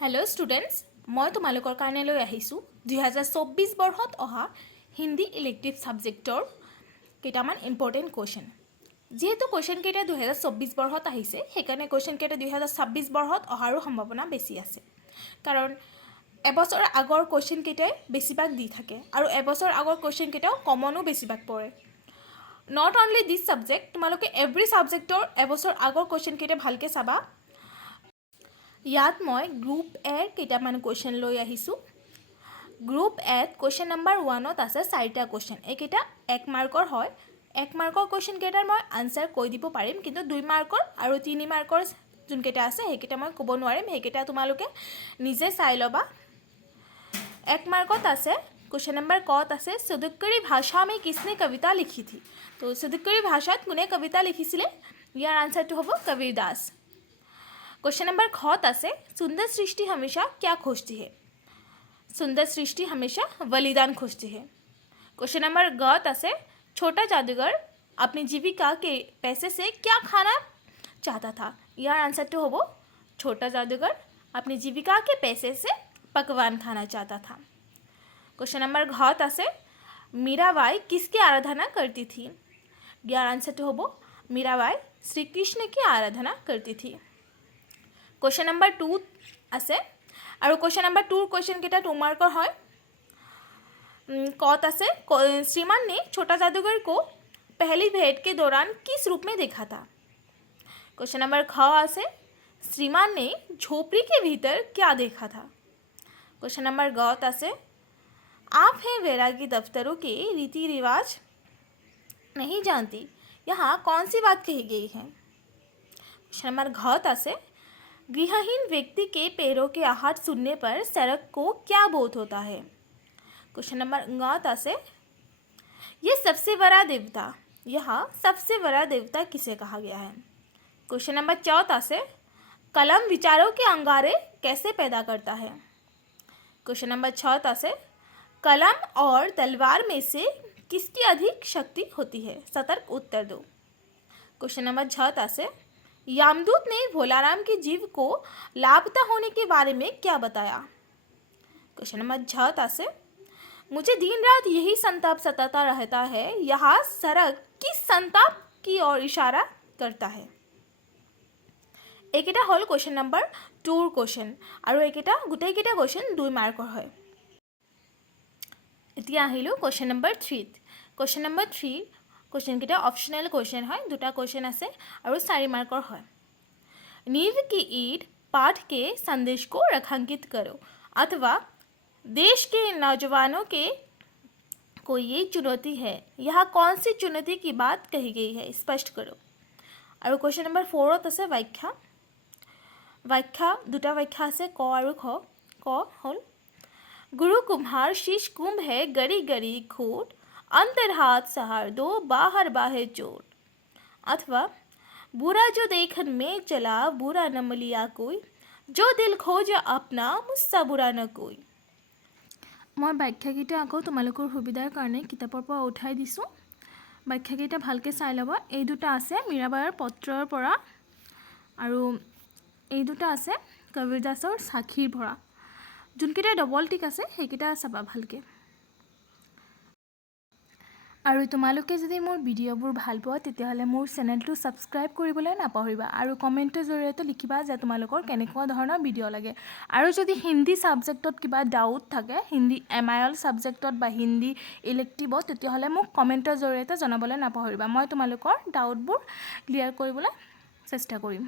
Hello' students, মই তোমালোকৰ কাৰণে লৈ আহিছোঁ 2024 বৰ্ষত অহা হিন্দী ইলেক্টিভ ছাবজেক্টৰ কেইটামান ইম্পৰ্টেণ্ট কুৱেশ্যন। যিহেতু কুৱেশ্যনকেইটা 2024 বৰ্ষত আহিছে, সেইকাৰণে কুৱেশ্যনকেইটা 2026 বৰ্ষত অহাৰো সম্ভাৱনা বেছি আছে। কাৰণ এবছৰ আগৰ কুৱেশ্যনকেইটাই বেছিভাগ দি থাকে আৰু এবছৰ আগৰ কুৱেশ্যনকেইটাও কমনো বেছিভাগ পৰে। নট অনলি দিছ ছাবজেক্ট, তোমালোকে এভৰি ছাবজেক্টৰ এবছৰ আগৰ কুৱেশ্যনকেইটা ভালকৈ চাবা। ইয়াত মই গ্ৰুপ এৰ কেইটামান কুৱেশ্যন লৈ আহিছোঁ। গ্ৰুপ এত কুৱেশ্যন নম্বৰ 1ত আছে 4টা কুৱেশ্যন। এইকেইটা 1 মাৰ্কৰ হয়। 1 মাৰ্কৰ কুৱেশ্যনকেইটাৰ মই আনচাৰ কৈ দিব পাৰিম, কিন্তু 2 মাৰ্কৰ আৰু 3 মাৰ্কৰ যোনকেইটা আছে সেইকেইটা মই ক'ব নোৱাৰিম। সেইকেইটা তোমালোকে নিজে চাই ল'বা। 1 মাৰ্কত আছে কুৱেশ্যন নম্বৰ কত আছে সুদুক্কৰী ভাষা মে কিসনে কবিতা লিখি থি। তো সুদুক্কৰী ভাষাত কোনে কবিতা লিখিছিলে? ইয়াৰ আনচাৰটো হ'ব কবীৰ দাস। क्वेश्चन नंबर खत আছে सुंदर सृष्टि हमेशा क्या खोजती है? सुंदर सृष्टि हमेशा बलिदान खोजती है। क्वेश्चन नंबर गत আছে छोटा जादूगर अपनी जीविका के पैसे से क्या खाना चाहता था? यार आंसर तो होबो छोटा जादूगर अपनी जीविका के पैसे से पकवान खाना चाहता था। क्वेश्चन नंबर घत আছে मीराबाई किसकी आराधना करती थी? यार आंसर तो होबो मीराबाई श्री कृष्ण की आराधना करती थी। क्वेश्चन नंबर 2 আছে আৰু क्वेश्चन नंबर 2 क्वेश्चन केटा 2 मार्कर হয়। कौत আছে श्रीमान ने छोटा जादूगर को पहली भेंट के दौरान किस रूप में देखा था? क्वेश्चन नंबर ख আছে श्रीमान ने झोपड़ी के भीतर क्या देखा था? क्वेश्चन नंबर गौत আছে आप हैं वैरागी दफ्तरों के रीति रिवाज नहीं जानती, यहाँ कौन सी बात कही गई है? क्वेश्चन नंबर घत আছে गृहहीन व्यक्ति के पैरों के आहट सुनने पर सड़क को क्या बोध होता है? क्वेश्चन नंबर गत আছে ये सबसे बड़ा देवता, यहाँ सबसे बड़ा देवता किसे कहा गया है? क्वेश्चन नंबर 4 আছে कलम विचारों के अंगारे कैसे पैदा करता है? क्वेश्चन नंबर 6 আছে कलम और तलवार में से किसकी अधिक शक्ति होती है? सतर्क उत्तर दो। क्वेश्चन नंबर 6 আছে यामदूत ने भोलाराम की जीव को लापता होने के बारे में क्या बताया? क्वेश्चन नंबर 6 আছে मुझे दिन रात यही संताप सताता रहता है, यहाँ सड़क किस संताप की ओर इशारा करता है? এইকেইটা হল क्वेश्चन नंबर 2 क्वेश्चन আৰু এইকেইটা গোটেইকেইটা क्वेश्चन 2 মাৰ্কৰ হয়। এতিয়া আহিলো question number 3। Question number 3 question केटा ऑप्शनल क्वेश्चन है, 2टा क्वेश्चन আছে और 4 मार्कर है। नींव की ईंट पाठ के संदेश को रेखांकित करो, अथवा देश के नौजवानों के को ये चुनौती है, यहाँ कौन सी चुनौती की बात कही गई है? स्पष्ट करो। और क्वेश्चन नंबर 4 আছে व्याख्या। व्याख्या 2टा व्याख्या আছে क और ख। क हल गुरु कुम्हार शीश कुंभ है गरी गरी खोट, अंतर हाथ सहार दो बाहर बाहे चोट, अथवा बुरा जो देखन में चला बुरा न मिलिया कोई, जो दिल खोज अपना मुझसा बुरा न कोई। मैं व्याख्याकेइटा আকৌ তোমালোকৰ সুবিধাৰ কাৰণে কিতাপৰ পৰা উঠাই দিছোঁ। व्याख्याकेइटा ভালকৈ চাই ল'বা। এই দুটা আছে মীৰাবাইৰ পত্ৰৰ পৰা আৰু এই দুটা আছে কবীৰ দাসৰ সাক্ষীৰ পৰা। যোনকেইটা ডবল টিক আছে সেইকেইটা চাবা ভালকৈ। আৰু তোমালোকে যদি মোৰ ভিডিঅ'বোৰ ভাল পোৱা তেতিয়াহ'লে মোৰ চেনেলটো ছাবস্ক্ৰাইব কৰিবলৈ নাপাহৰিবা আৰু কমেণ্টৰ জৰিয়তে লিখিবা যে তোমালোকৰ কেনেকুৱা ধৰণৰ ভিডিঅ' লাগে। আৰু যদি হিন্দী ছাবজেক্টত কিবা ডাউট থাকে, হিন্দী MIL ছাবজেক্টত বা হিন্দী ইলেক্টিভত, তেতিয়াহ'লে মোক কমেণ্টৰ জৰিয়তে জনাবলৈ নাপাহৰিবা। মই তোমালোকৰ ডাউটবোৰ ক্লিয়াৰ কৰিবলৈ চেষ্টা কৰিম।